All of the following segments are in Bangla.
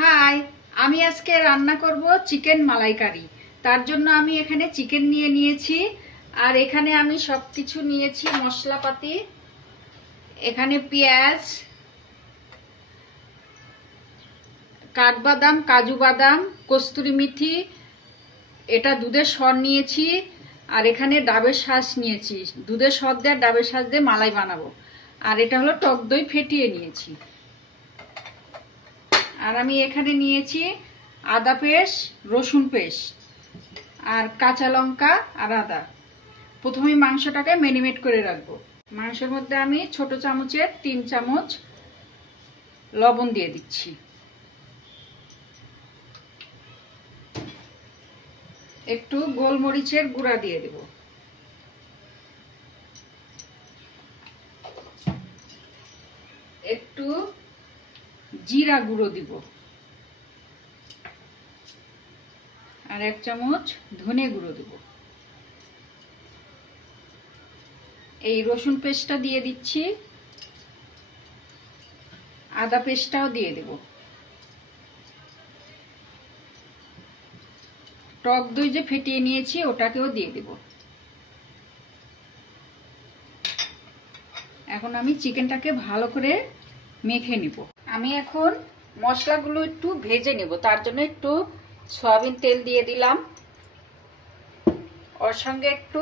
হাই, আমি আজকে রান্না করব চিকেন মালাইকারি। তার জন্য আমি এখানে চিকেন নিয়ে নিয়েছি, আর এখানে আমি সবকিছু নিয়েছি মশলাপাতি। এখানে পেঁয়াজ, কাঠবাদাম, কাজু বাদাম, কস্তুরি মেথি, এটা দুধের সর নিয়েছি, আর এখানে ডাবের শাঁস নিয়েছি। দুধের সর দিয়ে ডাবের শাঁস দিয়ে মালাই বানাবো। আর এটা হলো টক দই ফেটিয়ে নিয়েছি। আর আমি এখানে নিয়েছি আদা পেস্ট, রসুন পেস্ট, আর কাঁচা লঙ্কা আর আদা। প্রথমে মাংসটাকে ম্যারিনেট করে রাখবো। মাংসের মধ্যে আমি ছোট চামচের 3 চামচ লবণ দিয়ে দিচ্ছি। একটু গোলমরিচের গুঁড়া দিয়ে দেব। একটু জিরা গুঁড়ো দিব, আর 1 চামচ ধনে গুঁড়ো দেব। এই রসুন পেস্টটা দিয়ে দিচ্ছি, আদা পেস্টটাও দিয়ে দেব। টক দই যে ফেটিয়ে নিয়েছি ওটাকেও দিয়ে দেব। এখন আমি চিকেনটাকে ভালো করে মেখে নিব। আমি এখন মশলাগুলো একটু ভেজে নেব। তার জন্য একটু সয়াবিন তেল দিয়ে দিলাম, ওর সঙ্গে একটু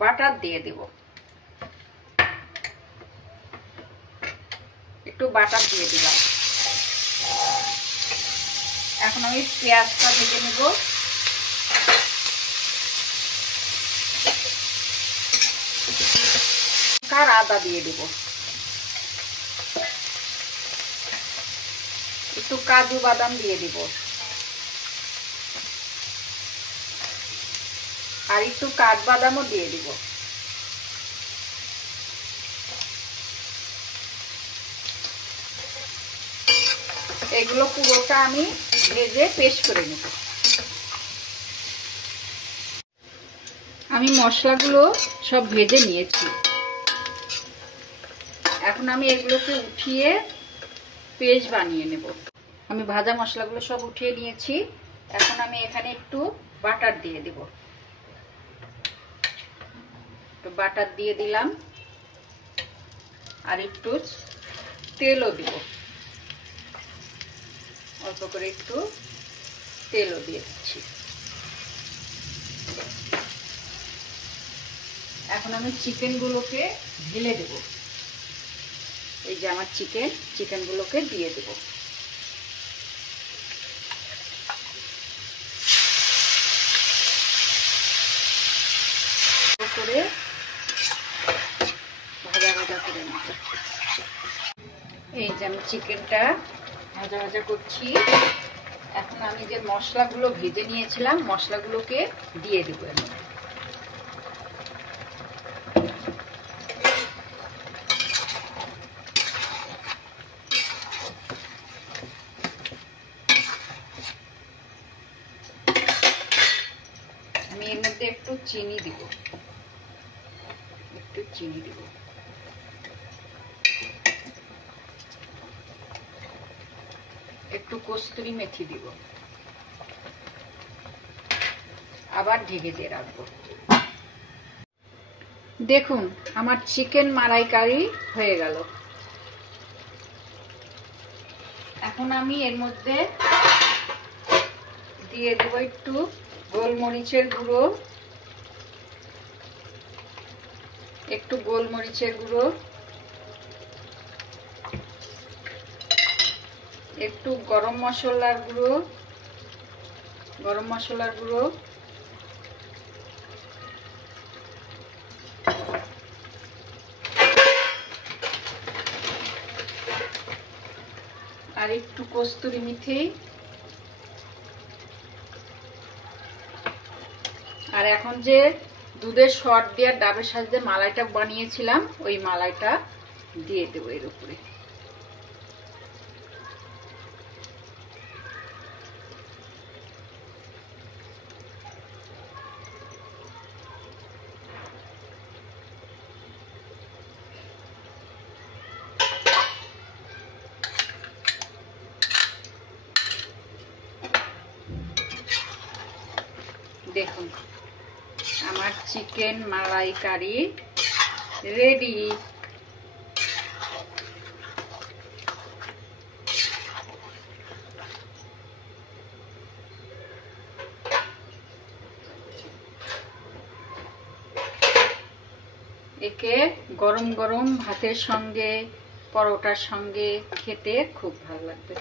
বাটার দিয়ে দেব। একটু বাটার দিয়ে দিলাম। এখন আমি পেঁয়াজটা ভেজে নেব। আর আদা দিয়ে দেব। একটু কাজু বাদাম দিয়ে দিব, আর একটু কাঠবাদামও দিয়ে দিব। এগুলো পুরোটা আমি ভেজে পেস্ট করে নেব। আমি মশলাগুলো সব ভেজে নিয়েছি। এখন আমি এগুলোকে উঠিয়ে পেস্ট বানিয়ে নেব। আমি ভাজা মশলাগুলো সব উঠিয়ে নিয়েছি। এখন আমি এখানে একটু বাটার দিয়ে দেব। একটু বাটার দিয়ে দিলাম, আর একটু তেলও দিব। অল্প করে একটু তেলও দিয়ে দিচ্ছি। এখন আমি চিকেনগুলোকে ঢেলে দেব। এই যে আমার চিকেনগুলোকে দিয়ে দেব। করে ভাজা ভাজা করে নেব। এই যে আমি চিকেনটা ভাজা ভাজা করছি। এখন আমি যে মশলাগুলো ভেজে নিয়েছিলাম মশলাগুলোকে দিয়ে দেব। আমি এর মধ্যে একটু চিনি দিব, একটু কস্তুরি মেথি দিব, আবার ঢেকে দিয়ে রাখবো। দেখুন আমার চিকেন মালাইকারি হয়ে গেল। এখন আমি এর মধ্যে দিয়ে দেব একটু গোলমরিচের গুঁড়ো, একটু গরম মশলার গুঁড়ো, আর একটু কস্তুরি মেথি, আর এখন যে দুধের সর দিয়ে ডাবের শাঁস দিয়ে মালাইটা বানিয়েছিলাম ওই মালাইটা দিয়ে দেবো এর উপরে। দেখুন আমার চিকেন মালাইকারি রেডি। একে গরম গরম ভাতের সঙ্গে পরোটার সঙ্গে খেতে খুব ভালো লাগবে।